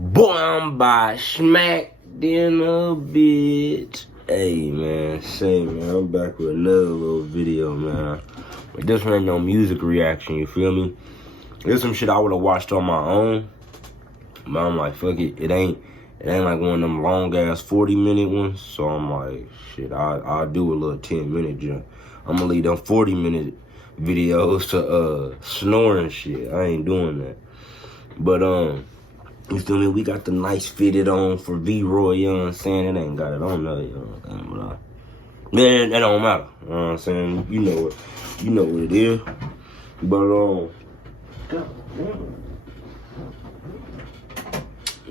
Boy, I'm by smacked in a bitch. Hey, man, I'm back with another little video, man. But this one ain't no music reaction, you feel me? There's some shit I would have watched on my own. But I'm like, fuck it. It ain't like one of them long-ass 40-minute ones. So I'm like, shit, I'll do a little 10-minute jump. I'm gonna leave them 40-minute videos to snoring shit. I ain't doing that. But, you feel me? We got the nice fitted on for V-Roy, you know what I'm saying? It ain't got it on there, you know what I'm saying? But, man, that don't matter, you know what I'm saying? You know what it is.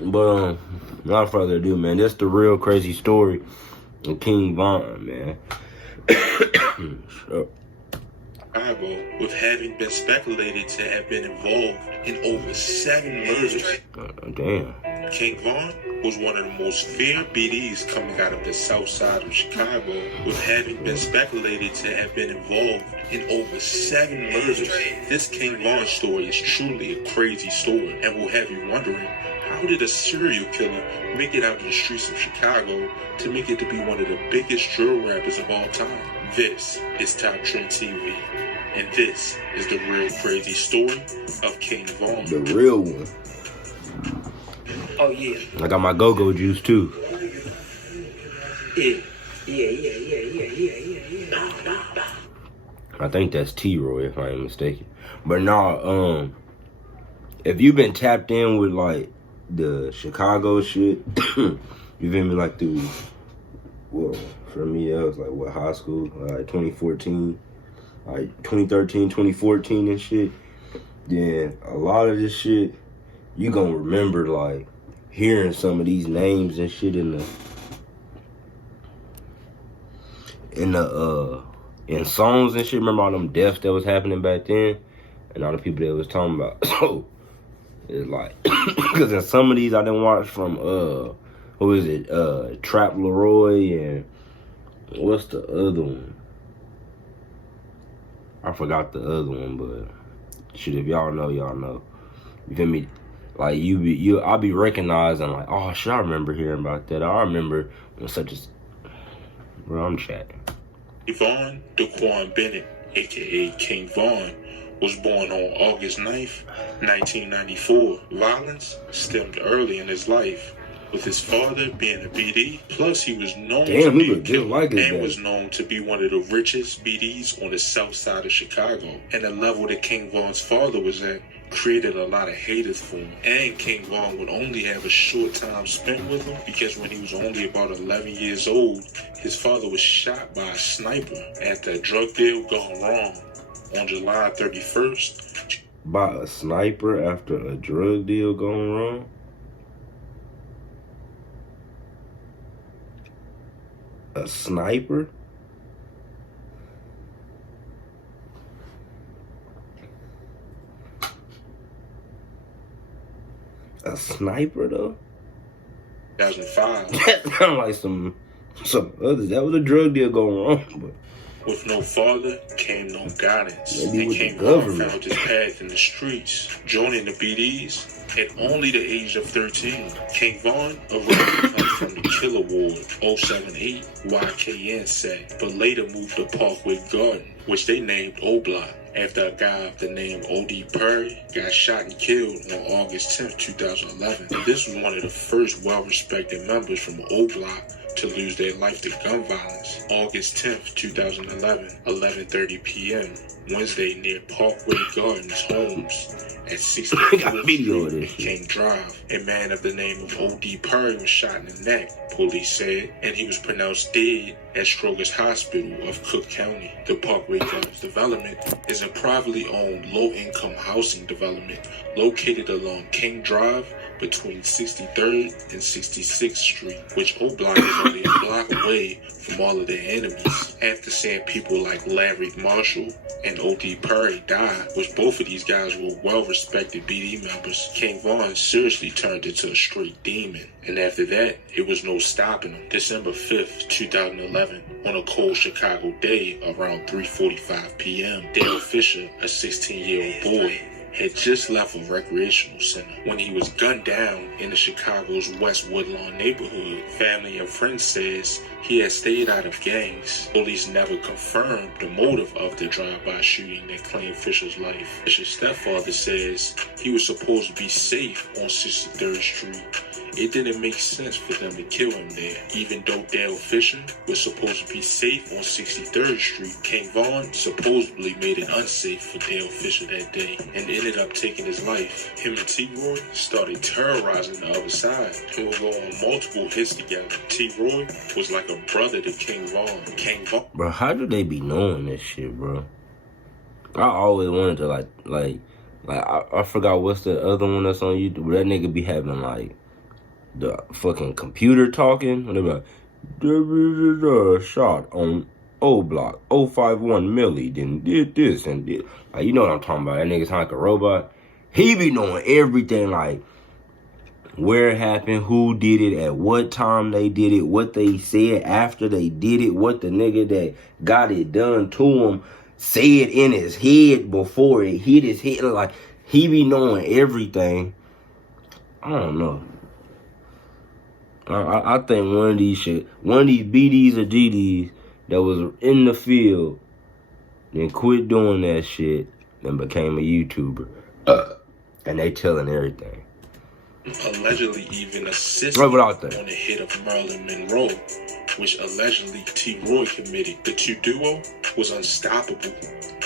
But, without further ado, man, that's the real crazy story of King Von, man. Sure. With having been speculated to have been involved in over 7 murders. Damn. King Von was one of the most feared BDs coming out of the south side of Chicago, with having been speculated to have been involved in over 7 murders. This King Von story is truly a crazy story and will have you wondering, how did a serial killer make it out of the streets of Chicago to make it to be one of the biggest drill rappers of all time? This is Top Trend TV, and this is the real crazy story of King Von. The real one. Oh yeah. I got my go-go juice too. Yeah. I think that's T-Roy if I ain't mistaken. But nah, if you've been tapped in with like the Chicago shit, you feel me, like through, well, for me that was like what, high school, like 2014, like 2013, 2014 and shit. Then a lot of this shit you gonna remember, like hearing some of these names and shit in songs and shit. Remember all them deaths that was happening back then and all the people that was talking about. So it's like, because in some of these I didn't watch from who is it, Trap Leroy, and what's the other one? I forgot the other one, but shit, if y'all know, y'all know. You feel me? Like I'll be recognizing like, oh shit, I remember hearing about that. I remember when such as, bro, I'm chatting. Von Daquan Bennett, aka King Von, was born on August 9th, 1994. Violence stemmed early in his life, with his father being a BD. Plus, he was known to be a killer and was known to be one of the richest BDs on the south side of Chicago. And the level that King Von's father was at created a lot of haters for him. And King Von would only have a short time spent with him, because when he was only about 11 years old, his father was shot by a sniper after a drug deal gone wrong on July 31st. By a sniper after a drug deal gone wrong? A sniper? A sniper though? 2005. That sound like some others. That was a drug deal going wrong, but with no father came no guidance. Maybe and King Von found his path in the streets, joining the BDs at only the age of 13. King Von originally comes from the Killer Ward 078 YKN set, but later moved to Parkway Garden, which they named O Block, after a guy of the name O.D. Perry got shot and killed on August 10th, 2011. This was one of the first well-respected members from O Block to lose their life to gun violence. August 10th, 2011, 11:30 p.m., Wednesday, near Parkway Gardens Homes at 64th Street, King Drive. A man of the name of O.D. Perry was shot in the neck, police said, and he was pronounced dead at Stroger's Hospital of Cook County. The Parkway Gardens development is a privately owned low-income housing development located along King Drive between 63rd and 66th Street, which O Block is only a block away from all of their enemies. After seeing people like Larry Marshall and O.D. Perry die, which both of these guys were well-respected BD members, King Von seriously turned into a straight demon. And after that, it was no stopping him. December 5th, 2011, on a cold Chicago day around 3:45 p.m., Dale Fisher, a 16-year-old boy, had just left a recreational center when he was gunned down in the Chicago's West Woodlawn neighborhood. Family and friends says he had stayed out of gangs. Police never confirmed the motive of the drive-by shooting that claimed Fisher's life. Fisher's stepfather says he was supposed to be safe on 63rd Street. It didn't make sense for them to kill him there. Even though Dale Fisher was supposed to be safe on 63rd Street, King Von supposedly made it unsafe for Dale Fisher that day and ended up taking his life. Him and T-Roy started terrorizing the other side and would go on multiple hits together. T-Roy was like a brother to King Von. King Von. Bro, how do they be knowing this shit, bro? I always wanted to I forgot what's the other one that's on YouTube. That nigga be having like the fucking computer talking. And they be like, there is a shot on O block, 051 milli, then did this and did. Like, you know what I'm talking about. That nigga sound like a robot. He be knowing everything, like where it happened, who did it, at what time they did it, what they said after they did it, what the nigga that got it done to him said in his head before it hit his head. Like, he be knowing everything. I don't know. I think one of these BDs or GDs that was in the field, then quit doing that shit, and became a YouTuber. And they telling everything. Allegedly even assisted Right without that. on the hit of Marilyn Monroe, which allegedly T-Roy committed. The two duo was unstoppable,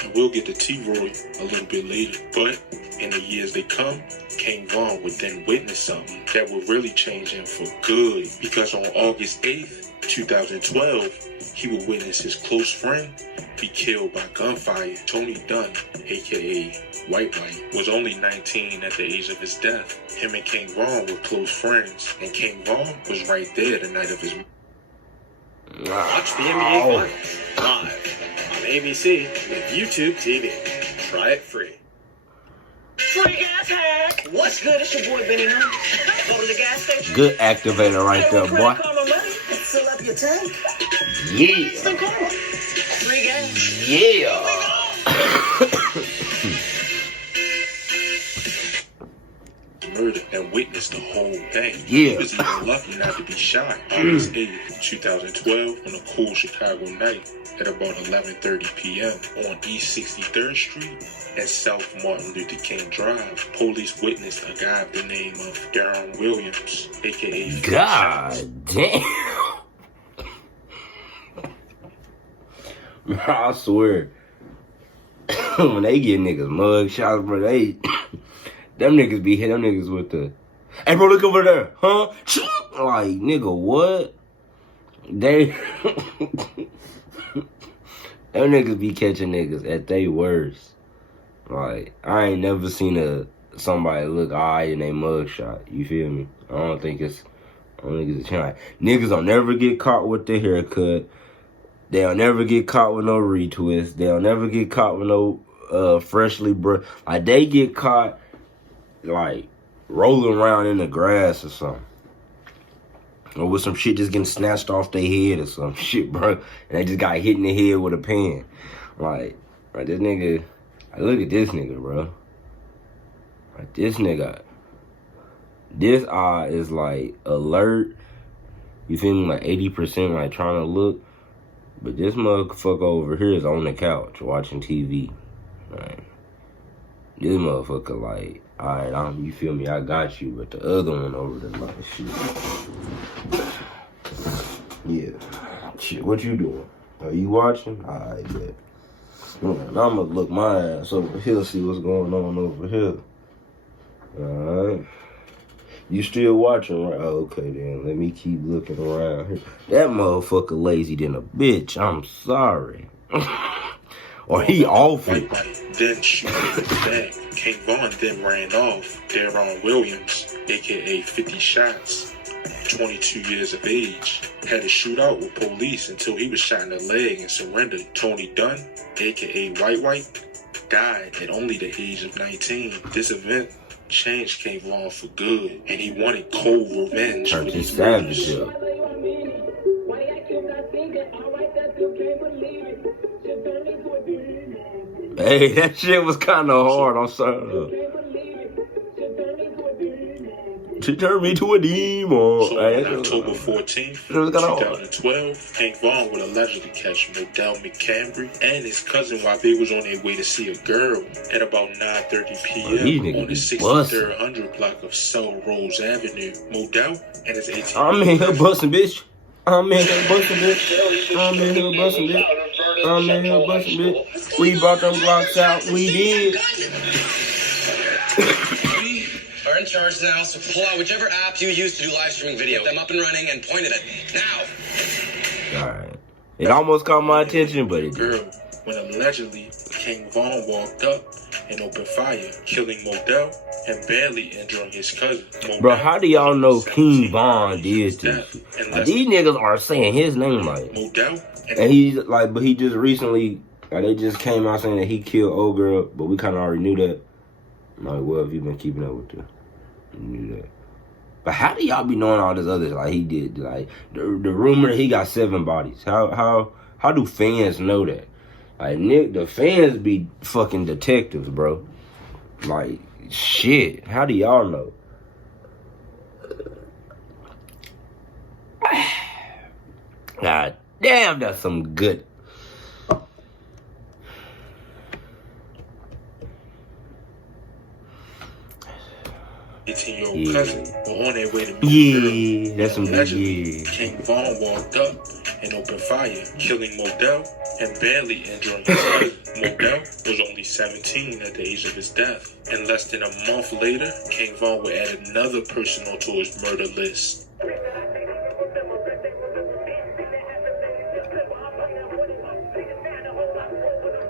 and we'll get to T-Roy a little bit later. But in the years they come, King Von would then witness something that would really change him for good, because on August 8th, 2012, he would witness his close friend be killed by gunfire. Tony Dunn, aka White White, was only 19 at the age of his death. Him and King Von were close friends, and King Von was right there the night of his. Watch the NBA Finals live on ABC with YouTube TV. Try it free. Free gas hack! What's good? It's your boy Benny Moon. Go to the gas station. Good activator right there, boy. Fill up your tank. Yeah. Some karma. Free gas. Yeah. Murder and witnessed the whole thing. Yeah. He was even lucky not to be shot. August 8th, 2012, on a cool Chicago night at about 11:30 p.m. on East 63rd Street and South Martin Luther King Drive. Police witnessed a guy by the name of Darren Williams, aka God damn. I swear, when they get niggas mug shots, bro, them niggas be hitting them niggas with the, hey bro, look over there, huh? Like, nigga, what? They, them niggas be catching niggas at they worst. Like, I ain't never seen somebody look alright in a mug shot. You feel me? I don't think it's a chance. Niggas don't never get caught with the haircut. They'll never get caught with no retwist. They'll never get caught with no freshly brushed. Like, they get caught like rolling around in the grass or something, or with some shit just getting snatched off their head or some shit, bro. And they just got hit in the head with a pen. Like this nigga. Like, look at this nigga, bro. Like, this nigga. This eye is like alert. You feel me? Like 80%, like trying to look. But this motherfucker over here is on the couch watching TV. Right. This motherfucker like, alright, you feel me? I got you. But the other one over there like, shit. Yeah. Shit, what you doing? Are you watching? Alright, bet. I'm gonna look my ass over here, see what's going on over here. Alright. You still watching, right? Oh, okay, then. Let me keep looking around here. That motherfucker lazy than a bitch. I'm sorry. Or he off it. Then shooting in the back. King Von then ran off. Darren Williams, aka 50 Shots, 22 years of age, had a shootout with police until he was shot in the leg and surrendered. Tony Dunn, aka White White, died at only the age of 19. This event changed King Von for good, and he wanted cold revenge for these murders. Hey, that shit was kind of hard. I'm sorry. She turned me to a demon. So Hey, on October 14th, it was kinda hard. 2012, King Von would allegedly catch Modell McCambry and his cousin while they was on their way to see a girl at about 9:30 p.m. on the 6300 block of South Rose Avenue. Modell and his 18 I'm in here busting, bitch. I'm in here busting, bitch. I'm in here busting, bitch. I'm in here busting, bitch. We brought them blocks out. We did. Are in charge now, so pull out whichever app you use to do live streaming video. Get them up and running and point it at me. Now! Alright. It almost caught my attention, but it girl when allegedly King Von walked up and opened fire, killing Modell and badly injuring his cousin. Bro, how do y'all know King Von did this? Like, these niggas are saying his name like Modell, and he's like, but he just recently, like, they just came out saying that he killed old girl, but we kind of already knew that. Like, well, if you've been keeping up with this, you knew that. But how do y'all be knowing all this other like he did? Like the rumor that he got 7 bodies. How do fans know that? Like, Nick, the fans be fucking detectives, bro. Like, shit. How do y'all know? God damn, that's some good. 18-year-old cousin were on their way to meet the girl. That's some good. King Von walked up and opened fire, killing Modell and badly injuring his cousin. Modell was only 17 at the age of his death, and less than a month later, King Von would add another person onto his murder list.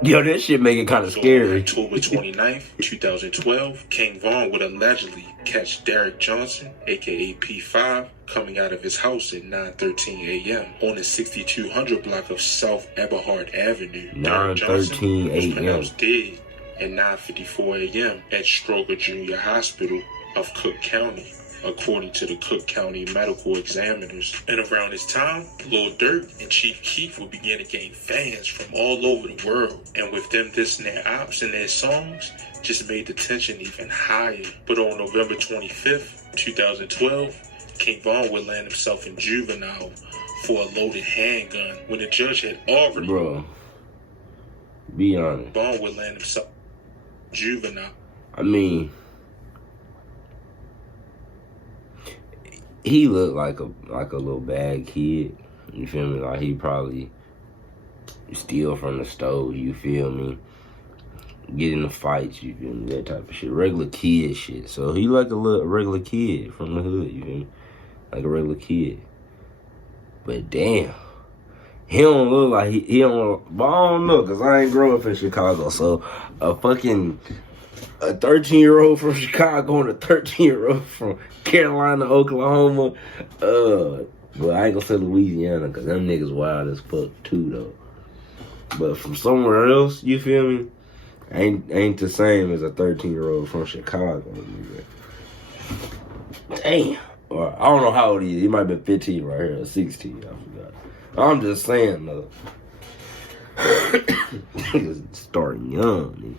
Yo, that shit make it kind of scary. On October 29th, 2012, King Von would allegedly catch Derek Johnson, aka P5, coming out of his house at 9:13 a.m. on the 6200 block of South Eberhard Avenue. 9:13 was a.m. pronounced dead at 9:54 a.m. at Stroger Junior Hospital of Cook County, according to the Cook County medical examiners. And around this time, Lil Durk and Chief Keef would begin to gain fans from all over the world. And with them dissing their ops and their songs, just made the tension even higher. But on November 25th, 2012, King Von would land himself in juvenile for a loaded handgun when the judge had already... Bro, be honest. Von would land himself juvenile. I mean, he looked like a little bad kid. You feel me? Like he probably steal from the stove. You feel me? Get in the fights. You feel me? That type of shit. Regular kid shit. So he like a little regular kid from the hood. You feel me? Like a regular kid. But damn, he don't look like he don't. But I don't know, cause I ain't grow up in Chicago. So a 13-year-old from Chicago and a 13-year-old from Carolina, Oklahoma. But I ain't gonna say Louisiana, cause them niggas wild as fuck too, though. But from somewhere else, you feel me? Ain't the same as a 13-year-old from Chicago. Damn. Or I don't know how old he is. He might be 15 right here, or 16. I forgot. I'm just saying, though. Niggas starting young.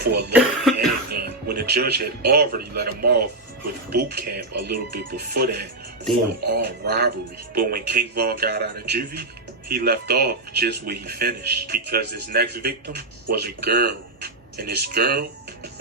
For a loaded handgun when the judge had already let him off with boot camp a little bit before that for armed robbery. But when King Von got out of juvie, he left off just where he finished, because his next victim was a girl, and this girl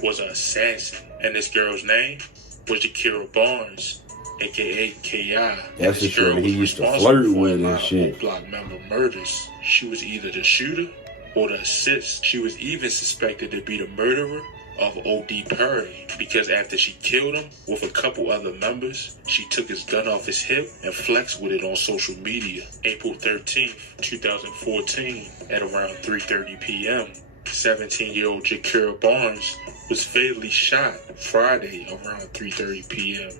was an assassin, and this girl's name was Jakira Barnes, aka K.I. That's the girl he used to flirt with and shit. Block member murders. She was either the shooter or the assist. She was even suspected to be the murderer of O.D. Perry, because after she killed him with a couple other members, she took his gun off his hip and flexed with it on social media. April 13th, 2014, at around 3:30 p.m., 17-year-old Jakira Barnes was fatally shot Friday around 3:30 p.m.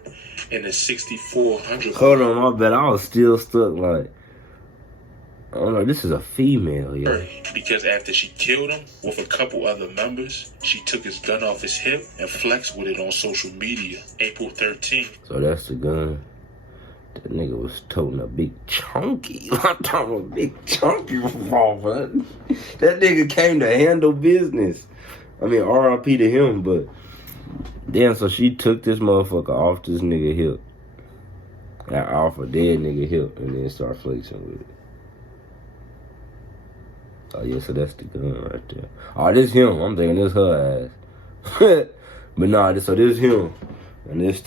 in the 6400. Hold on, my bad. I was still stuck like, I don't know, this is a female, yo. Because after she killed him with a couple other members, she took his gun off his hip and flexed with it on social media. April 13th. So that's the gun. That nigga was toting a big chunky. I'm talking about a big chunky revolver. That nigga came to handle business. I mean, R.I.P. to him, but damn, so she took this motherfucker off this nigga hip. Off a dead nigga hip, and then start flexing with it. Oh yeah, so that's the gun right there. Oh, this him. I'm thinking this her ass. But nah, so this him. And this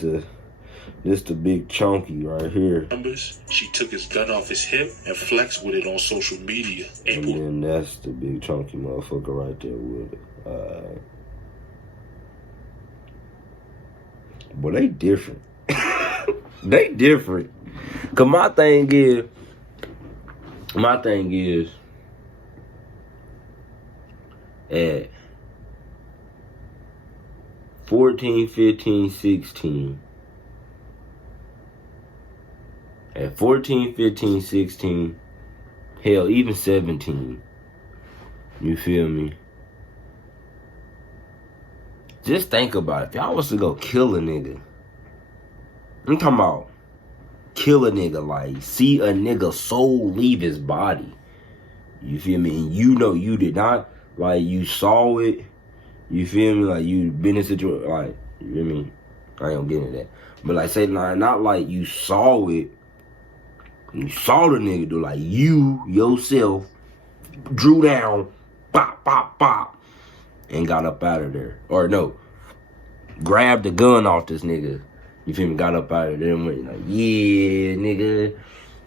the big chunky right here. She took his gun off his hip and flexed with it on social media. And then that's the big chunky motherfucker right there with it. But they different. They different. Cause my thing is at 14, 15, 16. At 14, 15, 16, hell, even 17. You feel me? Just think about it. If y'all was to go kill a nigga, I'm talking about kill a nigga, like see a nigga soul leave his body. You feel me? And you know you did not, like you saw it. You feel me? Like you been in a situation, like, you feel me? I ain't getting that. But like say, not like you saw it. You saw the nigga do, like you yourself drew down, pop, pop, pop, and got up out of there. Or no, grabbed the gun off this nigga. You feel me? Got up out of there and went like, yeah, nigga.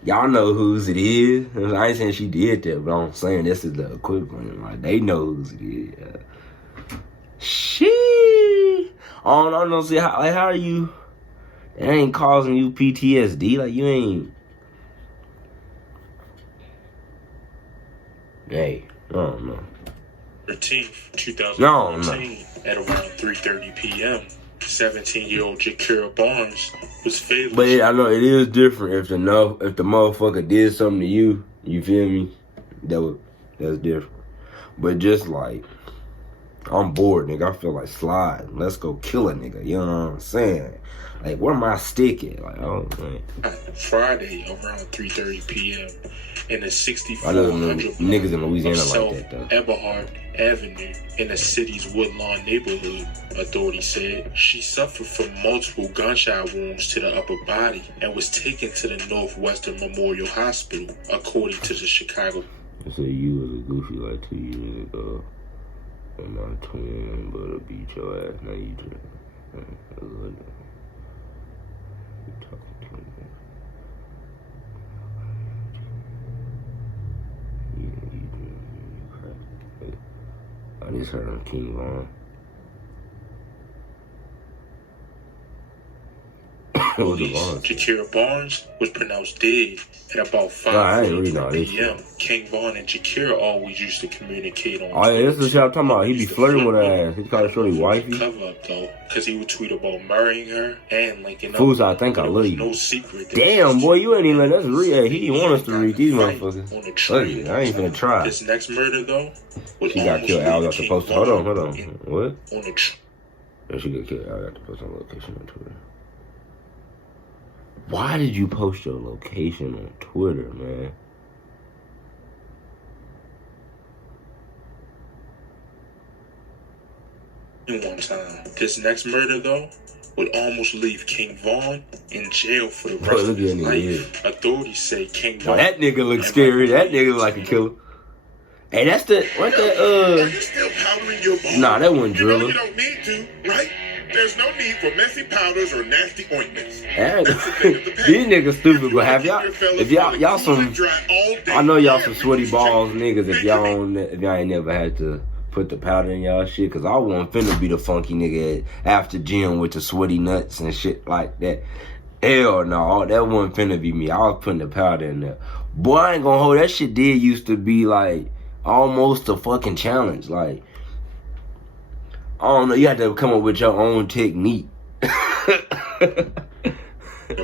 Y'all know whose it is. I ain't saying she did that, but I'm saying this is the equivalent. Like, they know whose it is. Yeah. Shit. I don't know. See, how are you? It ain't causing you PTSD. Like, you ain't. Hey, I don't know. 13th, 2014, at around 3:30 p.m., 17-year-old Jakira Barnes was fatally. But I know it is different if the motherfucker did something to you. You feel me? That's different. But just like, I'm bored, nigga. I feel like sliding. Let's go kill a nigga. You know what I'm saying? Like, where my stick at? Like, oh man. Friday around 3:30 p.m. in the 6400 I know niggas in Louisiana of South like that though. Eberhard Avenue in the city's Woodlawn neighborhood. Authorities said she suffered from multiple gunshot wounds to the upper body and was taken to the Northwestern Memorial Hospital, according to the Chicago. They say you was a goofy like 2 years ago. I'm not a twin, but I beat your ass. Now you just I just heard on King Von. Jakira Barnes was pronounced dead at about 5:40 p.m. King Von and Jakira always used to communicate on. Oh yeah, this is what I'm talking about. He be flirting with her ass. He called her shorty wifey. Cover up though, because he would tweet about marrying her and linking up. Fools, I think I love you. No secret. Damn, boy, you ain't even let us read. He didn't want us to read these motherfuckers. Look, I ain't finna try. This next murder though, she got killed out at the post. Hold on. What? On the yeah, she got killed out at the post on location on Twitter. Why did you post your location on Twitter, man? One time. This next murder, though, would almost leave King Von in jail for the rest of his life. Authorities say King Von. That nigga looks scary. That nigga look like a killer. Hey, that's the what that Are you still powdering your bones? Nah, that wasn't Driller. You don't need to, right? There's no need for messy powders or nasty ointments. These niggas stupid, but have y'all, if y'all some, I know y'all some sweaty balls niggas if y'all ain't never had to put the powder in y'all shit, cause I wasn't finna be the funky nigga after gym with the sweaty nuts and shit like that. Hell no, that wasn't finna be me. I was putting the powder in there. Boy, I ain't gonna hold, that shit did used to be like almost a fucking challenge, like. I don't know, you have to come up with your own technique. A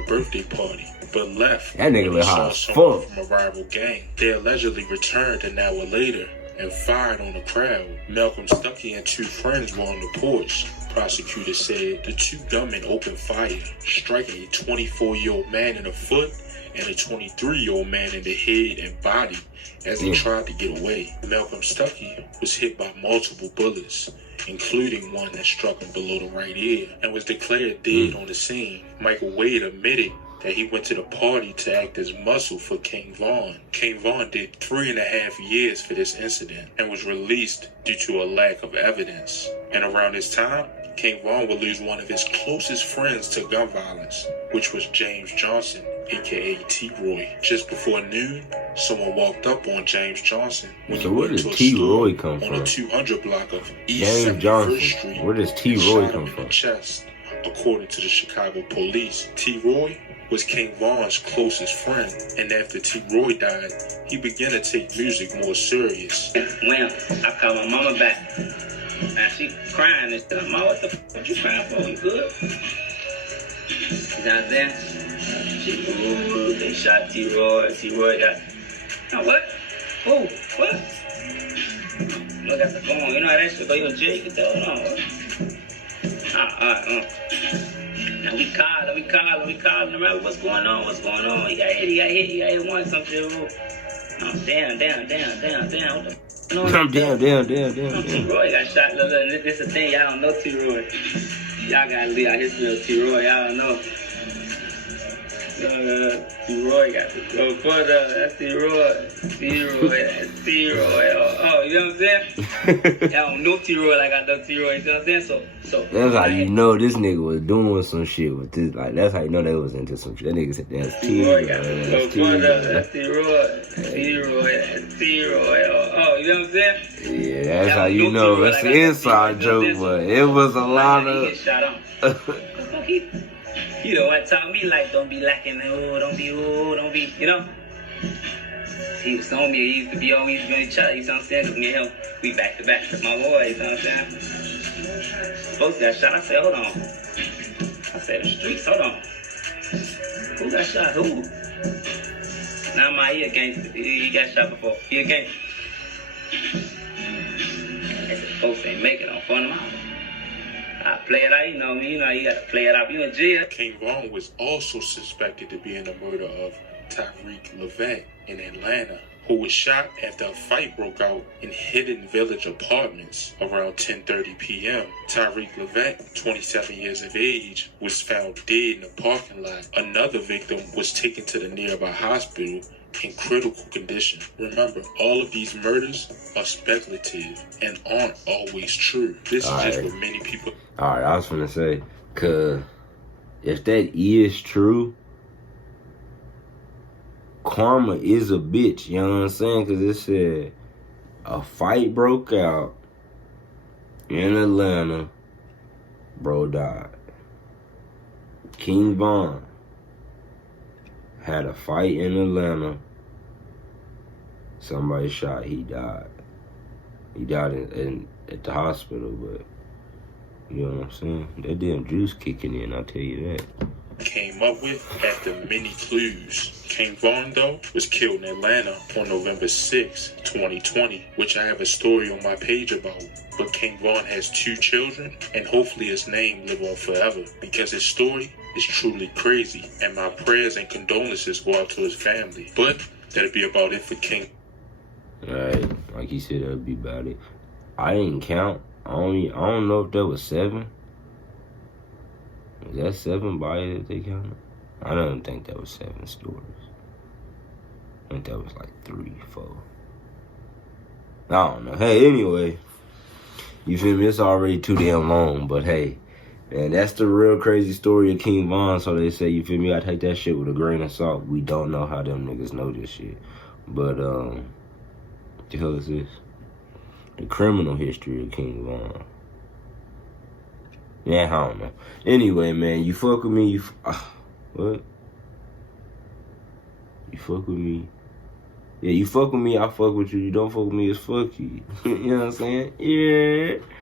birthday party, but left. That nigga look hot as fuck. From a rival gang. They allegedly returned an hour later and fired on the crowd. Malcolm Stuckey and two friends were on the porch. Prosecutors said the two gunmen opened fire, striking a 24-year-old man in the foot and a 23-year-old man in the head and body as they tried to get away. Malcolm Stuckey was hit by multiple bullets, including one that struck him below the right ear, and was declared dead on the scene. Michael Wade admitted that he went to the party to act as muscle for King Von. King Von did 3.5 years for this incident and was released due to a lack of evidence. And around this time, King Von would lose one of his closest friends to gun violence, which was James Johnson, aka T-Roy. Just before noon, someone walked up on James Johnson when he went to a T-Roy store come on from? a 200 block of East James 71st Johnson. Street. Where does and T-Roy shot come him in from? the chest. According to the Chicago police, T-Roy was King Von's closest friend, and after T-Roy died, he began to take music more serious. Well, I called my mama back. Now she crying and stuff. Mama, what the fuck you crying for? You good? She's out there. Ooh, they shot T-Roy. T-Roy got... Now what? Who? What? Look at the phone. You know how that shit go. You in jail, you can tell it on. Now we calling around. What's going on? He got hit once. Some shit. Oh, damn. What the Damn. T-Roy got shot. Look, this is the thing. Y'all don't know T-Roy. Y'all gotta leave out history of T-Roy. Y'all don't know. T-Roy got to go further. That's T-Roy. That's T-Roy. Oh, you know what I'm saying? Y'all don't know T-Roy like I know T-Roy. You know what I'm saying? So That's how you know this nigga was doing some shit with this. Like, that's how you know they was into some shit. That nigga said, that's T-Roy got to go T-Roy. further. That's T-Roy. That's T-Roy. Oh, you know what I'm saying? Yeah, that's how you know. That's the inside joke, but it was a lot He of... get shot on. You know what taught me, like, don't be lacking, don't be, you know? He was telling me he used to be always going to each other, you know what I'm saying? Because me and him, we back to back, that's my boy, you know what I'm saying? Both got shot, I said, hold on. I said, the streets, hold on. Who got shot, who? Nah, he a gangster, he got shot before, he a gangster. I said, folks ain't making no fun of mine. I play it out, you know me, you gotta play it out. You in jail. King Von was also suspected to be in the murder of Tyreek Levesque in Atlanta, who was shot after a fight broke out in Hidden Village Apartments around 10:30 p.m. Tyreek Levesque, 27 years of age, was found dead in the parking lot. Another victim was taken to the nearby hospital in critical condition. Remember, all of these murders are speculative and aren't always true. This is just what many people... Alright, I was gonna say, cause if that is true, karma is a bitch, you know what I'm saying? Cause it said a fight broke out in Atlanta, bro died. King Von had a fight in Atlanta, somebody shot, he died. He died at the hospital, but you know what I'm saying? That damn juice kicking in, I'll tell you that. Came up with after many clues. King Von, though, was killed in Atlanta on November 6, 2020, which I have a story on my page about. But King Von has 2 children, and hopefully his name live on forever, because his story is truly crazy, and my prayers and condolences go out to his family. But that'll be about it for King. Alright, like he said, that'll be about it. I didn't count. I don't know if that was 7. Was that 7 bodies that they counted? I don't think that was 7 stories. I think that was like 3, 4. I don't know. Hey, anyway, you feel me? It's already too damn long, but hey, man, that's the real crazy story of King Von. So they say, you feel me? I take that shit with a grain of salt. We don't know how them niggas know this shit, but what the hell is this? The criminal history of King Von. Yeah, I don't know. Anyway, man, you fuck with me, what? You fuck with me. Yeah, you fuck with me, I fuck with you. You don't fuck with me, it's fuck you. You know what I'm saying? Yeah.